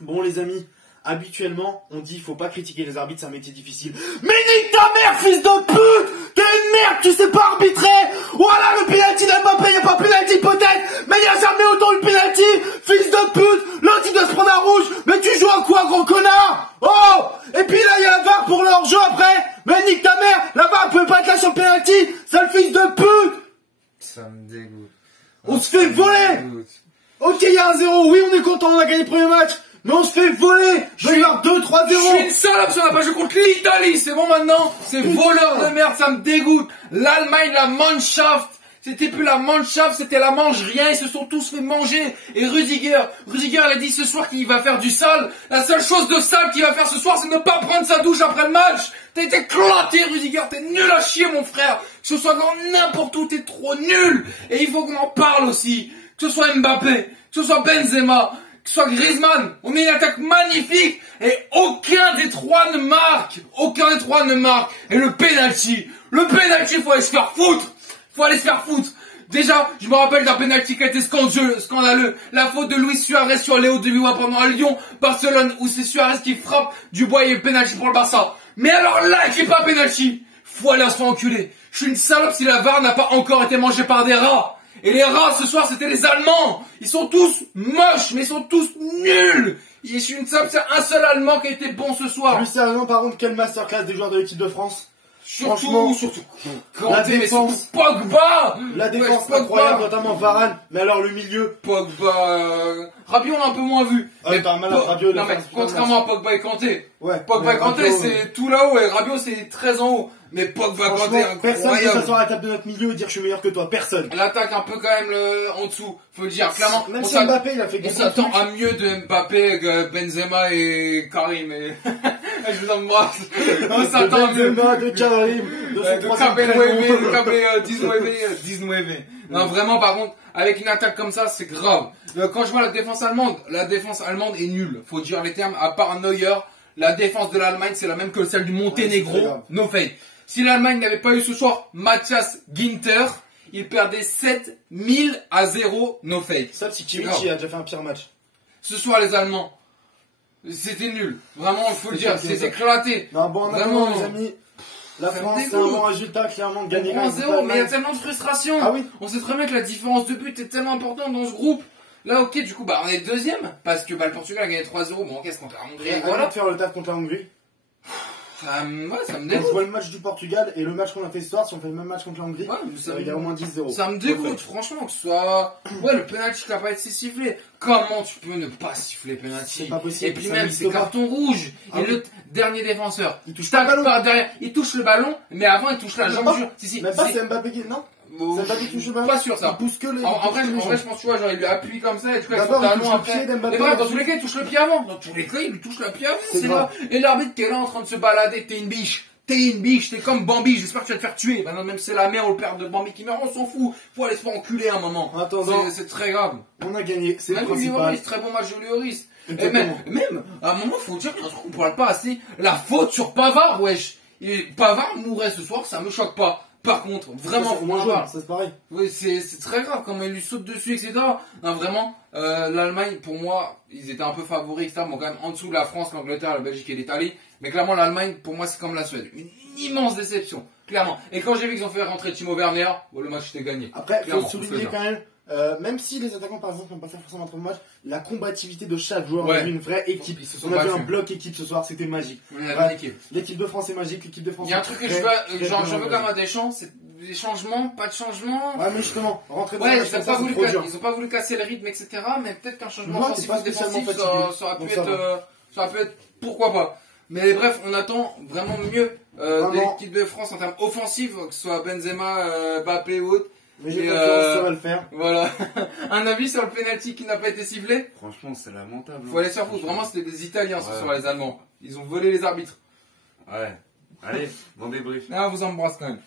Bon les amis, habituellement on dit faut pas critiquer les arbitres, c'est un métier difficile. Mais nique ta mère fils de pute! T'es une merde, tu sais pas arbitrer! Voilà le penalty d'Mbappé, y'a pas penalty peut-être, mais il a jamais autant eu penalty! Fils de pute! L'autre il doit se prendre un rouge, mais tu joues à quoi gros connard? Oh! Et puis là il y a la VAR pour leur jeu après! Mais nique ta mère! La VAR pouvait pas être là sur le penalty! Sale fils de pute! Ça me dégoûte. On se fait voler! Ok, il y a 1-0, oui on est content, on a gagné le premier match! Mais on se fait voler! Je vais avoir 2-3-0! Je suis une salope sur la page, je contre l'Italie, c'est bon maintenant? C'est voleur de merde, ça me dégoûte! L'Allemagne, la Mannschaft! C'était plus la Mannschaft, c'était la mange rien, ils se sont tous fait manger. Et Rudiger, il a dit ce soir qu'il va faire du sale. La seule chose de sale qu'il va faire ce soir, c'est ne pas prendre sa douche après le match. T'as été éclaté, Rudiger, t'es nul à chier, mon frère. Que ce soit dans n'importe où, t'es trop nul. Et il faut qu'on en parle aussi. Que ce soit Mbappé, que ce soit Benzema, que ce soit Griezmann. On est une attaque magnifique. Et aucun des trois ne marque. Aucun des trois ne marque. Et le penalty, faut aller se faire foutre. Faut aller se faire foutre. Déjà, je me rappelle d'un penalty qui a été scandaleux. La faute de Luis Suarez sur Léo Dubois pendant à Lyon, Barcelone, où c'est Suarez qui frappe Dubois et penalty pour le Barça. Mais alors là, qui est pas penalty, faut aller se faire enculer. Je suis une salope si la VAR n'a pas encore été mangée par des rats. Et les rats, ce soir, c'était les Allemands. Ils sont tous moches, mais ils sont tous nuls. Et je suis une salope, c'est un seul Allemand qui a été bon ce soir. Plus sérieusement, par contre, quelle masterclass des joueurs de l'équipe de France. Surtout Kanté, mais surtout Pogba. La défense Ouais, incroyable, notamment Varane. Mais alors le milieu. Pogba, Rabiot on l'a un peu moins vu. Mais t'as un malade, Rabiot. Non mais contrairement à Pogba et Kanté. Ouais. Pogba et Kanté Rabiot, c'est tout là-haut et Rabiot c'est très en haut. Mais Pogba Kanté personne ne peut incroyable. s'asseoir à la table de notre milieu et dire je suis meilleur que toi. Personne. L'attaque un peu quand même en dessous, faut le dire clairement. Même si Mbappé il a fait on s'attend à mieux de Mbappé que Benzema et Karim. Et... je vous embrasse. On s'attend à mieux. Benzema, de Karim, de son troisième prénom. Dix-neuf. Non, vraiment, par contre, avec une attaque comme ça, c'est grave. Quand je vois la défense allemande est nulle. Faut dire les termes, à part Neuer, la défense de l'Allemagne, c'est la même que celle du Monténégro. No fake. Si l'Allemagne n'avait pas eu ce soir Matthias Ginter, il perdait 7-0, no fake. Ça, si Kimmich a déjà fait un pire match. Ce soir, les Allemands, c'était nul. Vraiment, il faut le dire, c'est éclaté. Non, bon, en attendant, les amis, la France, c'est un bon résultat, clairement, de gagner 1-0, mais il y a tellement de frustration. Ah oui. On sait très bien que la différence de but est tellement importante dans ce groupe. Là, ok, du coup, bah, on est deuxième, parce que bah, le Portugal a gagné 3-0. Bon, qu'est-ce qu'on fait en Hongrie? Voilà. De faire le taf contre la Hongrie. Ça me On dégoûte. voit le match du Portugal et le match qu'on a fait ce soir, si on fait le même match contre la Hongrie, il y a au moins 10-0. Ça me dégoûte, franchement, que ce soit... Ouais, le penalty qui n'a pas été sifflé. Comment tu peux ne pas siffler penalty? C'est pas possible. Et puis même, c'est carton rouge. Ah et oui. le dernier défenseur, Il touche pas le ballon. par derrière, il touche le ballon, mais avant, il touche la jambe. Si, Même pas, c'est Mbappé qui... Non, c'est Mbappé qui touche le ballon. Pas sûr, ça. Il pousse que les... En vrai, je pense, tu vois, genre, il lui appuie comme ça, et du coup, avec son D'abord, il talon touche le après. pied d'Mbappé. Mais bref, dans tous les cas, il touche le pied avant. Dans tous les cas, il lui touche le pied avant. C'est C'est vrai. là. Et l'arbitre qui est là en train de se balader, t'es une biche. T'es comme Bambi, j'espère que tu vas te faire tuer. Maintenant, même si c'est la mère ou le père de Bambi qui meurt, on s'en fout. Faut aller se faire enculer un moment. Attends, c'est très grave. on a gagné, c'est le Même principal. Lloris, très bon match de Lloris. Et Exactement. même, à un moment, faut dire qu'il y a un truc qu'on parle pas assez. La faute sur Pavard, wesh. Et Pavard mourrait ce soir, ça me choque pas. Par contre, vraiment, c'est moins jaune, ça c'est pareil. oui, c'est très grave comment il lui saute dessus, etc. Non, vraiment, l'Allemagne, pour moi, ils étaient un peu favoris, etc. Bon, quand même, en dessous de la France, l'Angleterre, la Belgique et l'Italie. Mais clairement, l'Allemagne, pour moi, c'est comme la Suède. Une immense déception, clairement. Et quand j'ai vu qu'ils ont fait rentrer Timo Werner, bon, le match était gagné. Après, il faut Clairement, souligner quand même, même si les attaquants par exemple n'ont pas fait forcément un très bon match, la combativité de chaque joueur, on a vu une vraie équipe. On a vu un bloc équipe ce soir, c'était magique. L'équipe de France est magique, l'équipe de France. Il y a un truc que j'en veux quand même à Deschamps, c'est des changements, pas de changements. Ouais, mais justement, rentrer dans ouais, le match, ils ont pas voulu casser le rythme, etc. Mais peut-être qu'un changement offensif ou défensif, ça aurait pu être, pourquoi pas. Mais bref, on attend vraiment mieux de l'équipe de France en termes offensifs, que ce soit Benzema, Mbappé ou autre. Mais j'ai confiance, ça va le faire. Voilà. Un avis sur le penalty qui n'a pas été sifflé? Franchement, c'est lamentable. Faut aller se faire foutre. Vraiment, c'était des Italiens ce soir, les Allemands. Ils ont volé les arbitres. Ouais. Allez, bon débrief. Ah, on vous embrasse quand même.